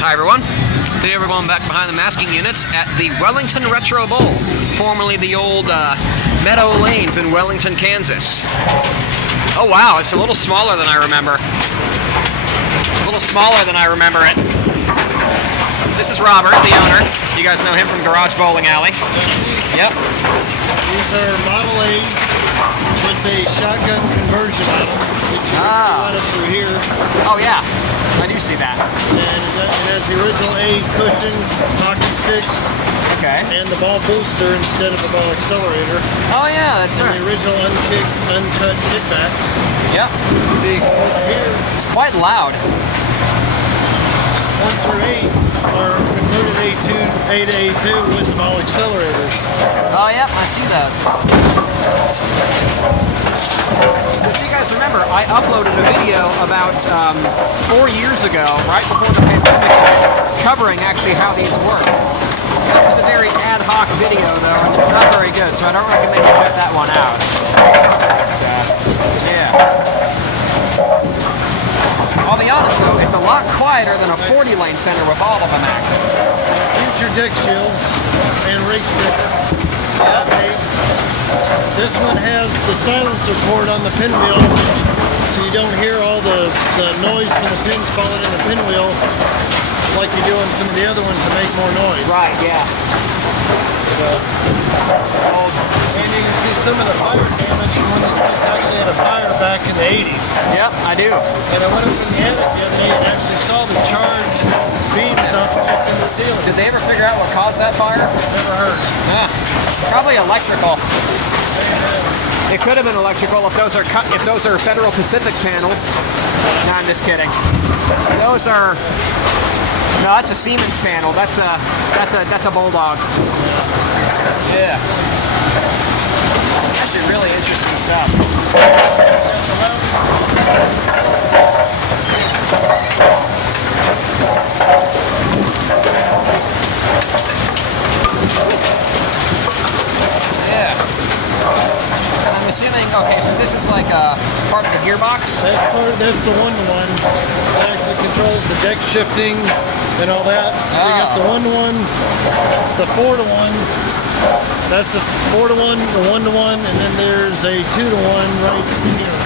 Hi everyone. Today we're going back behind the masking units at the Wellington Retro Bowl, formerly the old Meadow Lanes in Wellington, Kansas. Oh wow, it's a little smaller than I remember. A little smaller than I remember it. This is Robert, the owner. You guys know him from Garage Bowling Alley. Yep. These are Model A's with a shotgun conversion on them, which you can run it through here. Oh yeah, I do see that. And it has the original A cushions, hockey sticks, and the ball booster instead of a ball accelerator. Oh yeah, that's right. The original uncut kickbacks. Yep. So you can over here. It's quite loud. 1 through 8 are converted A to A2 with the ball accelerators. Oh yep, I see those. So if you guys remember, I uploaded a video about 4 years ago, right before the pandemic, covering actually how these work. It was a very ad hoc video though, and it's not very good, so I don't recommend you check that one out. But, yeah. I'll be honest though, it's a lot quieter than a 40-lane center with all of them active. Future deck shields and race sticker. This one has the silencer port on the pinwheel, so you don't hear all the noise from the pins falling in the pinwheel like you do on some of the other ones that make more noise. Right, yeah. And you can see some of the fire damage from when this place actually had a fire back in the 80s. Yep, I do. And I went up in the attic the other day and actually saw the charred beams up in the ceiling. Did they ever figure out what caused that fire? Never heard. Yeah, probably electrical. It could have been electrical if those are Federal Pacific panels. No, I'm just kidding. Those are. No, that's a Siemens panel. That's a Bulldog. Yeah. Actually, really interesting stuff. Yeah. And I'm assuming, okay, so this is like a part of the gearbox? That's the one-to-one. That actually controls the deck shifting and all that. So you got the one-to-one, the four-to-one. That's the 4-to-1, the 1-to-1, and then there's a 2-to-1 right here.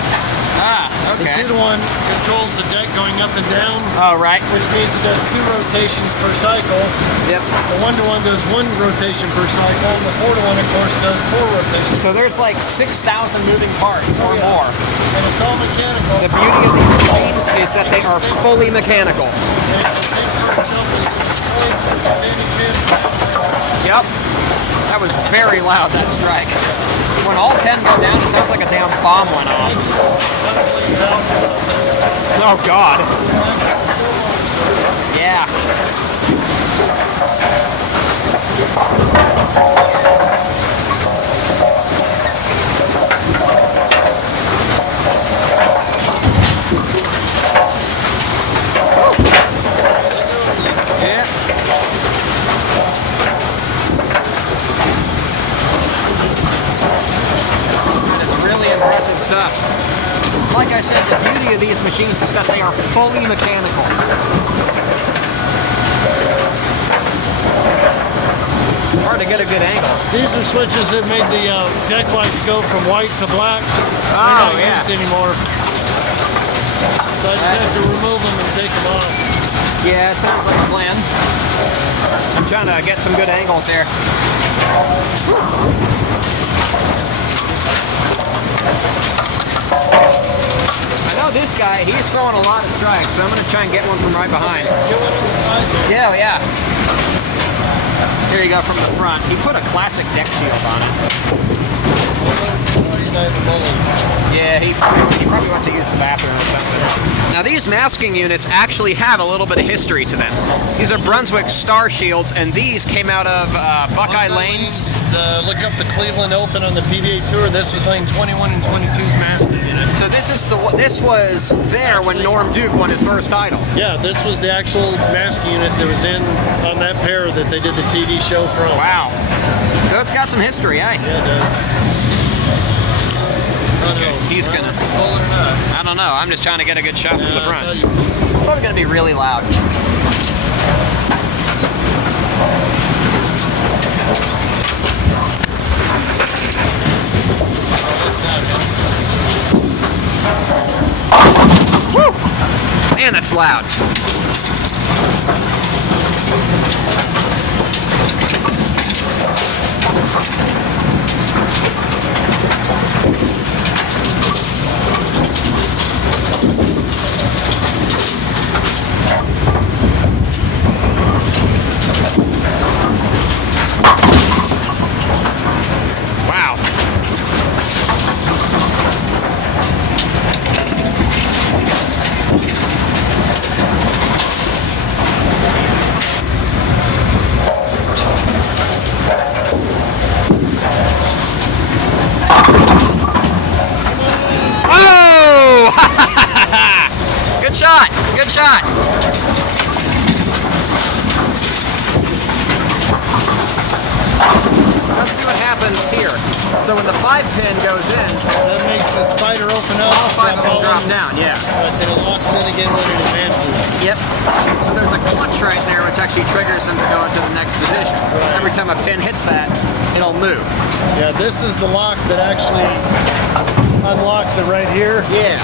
Ah, okay. The 2-to-1 controls the deck going up and down. Oh, right. Which means it does 2 rotations per cycle. Yep. The 1-to-1 does 1 rotation per cycle, and the 4-to-1, of course, does 4 rotations. So there's like 6,000 moving parts or more. And it's all mechanical. The beauty of these machines is that they are fully mechanical. Yep. That was very loud, that strike. When all 10 go down, it sounds like a damn bomb went off. Oh, God. Yeah. Yeah. Impressive stuff. Like I said, the beauty of these machines is that they are fully mechanical. Hard to get a good angle. These are switches that made the deck lights go from white to black. Oh, They're not used anymore. So I just have to remove them and take them off. Yeah, it sounds like a plan. I'm trying to get some good angles here. I know this guy, he's throwing a lot of strikes, so I'm going to try and get one from right behind. Get one on the side there. Yeah, yeah. Here you go from the front. He put a classic deck shield on it. Yeah, he probably went to use the bathroom or something. Now these masking units actually have a little bit of history to them. These are Brunswick Starshields, and these came out of Buckeye Lanes. Look up the Cleveland Open on the PDA Tour. This was lane 21 and 22's masking unit. So this was there when Norm Duke won his first title. Yeah, this was the actual masking unit that was on that pair that they did the TV show from. Wow. So it's got some history, eh? Yeah, it does. Okay, he's gonna. I don't know. I'm just trying to get a good shot from the front. It's probably gonna be really loud. loud. Wow. Oh! Good shot. Good shot. Let's see what happens here. So when the 5-pin goes in, That makes the spider open up. all 5 of them drop down, yeah. But then it locks in again when it advances. Yep. So there's a clutch right there which actually triggers them to go into the next position. Every time a pin hits that, it'll move. Yeah, this is the lock that actually unlocks it right here. Yeah.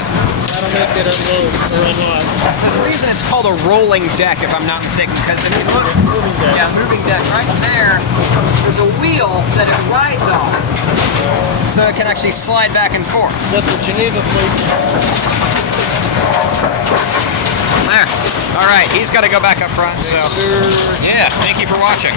That'll make it unload or unlock. There's a reason it's called a rolling deck, if I'm not mistaken, because if you look, Moving deck. yeah, moving deck right there, there's a wheel that it rides on, so it can actually slide back and forth. Got the Geneva plate. There. All right, he's got to go back up front, so Sure. yeah, thank you for watching.